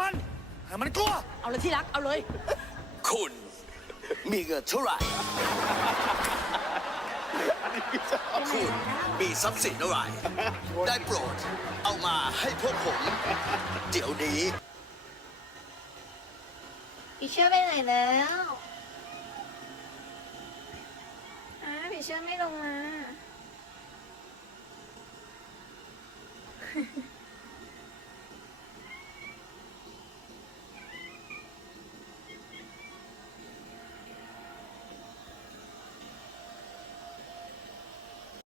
มันให้มันกลัว เอาเลยที่รักเอาเลย คุณมีเงินเท่าไหร่ คุณมีทรัพย์สินเท่าไหร่ ได้โปรด เอามาให้พวกผม เดี๋ยวนี้ ผีเชื่อไปไหนแล้วผีเชื่อไม่ลงมา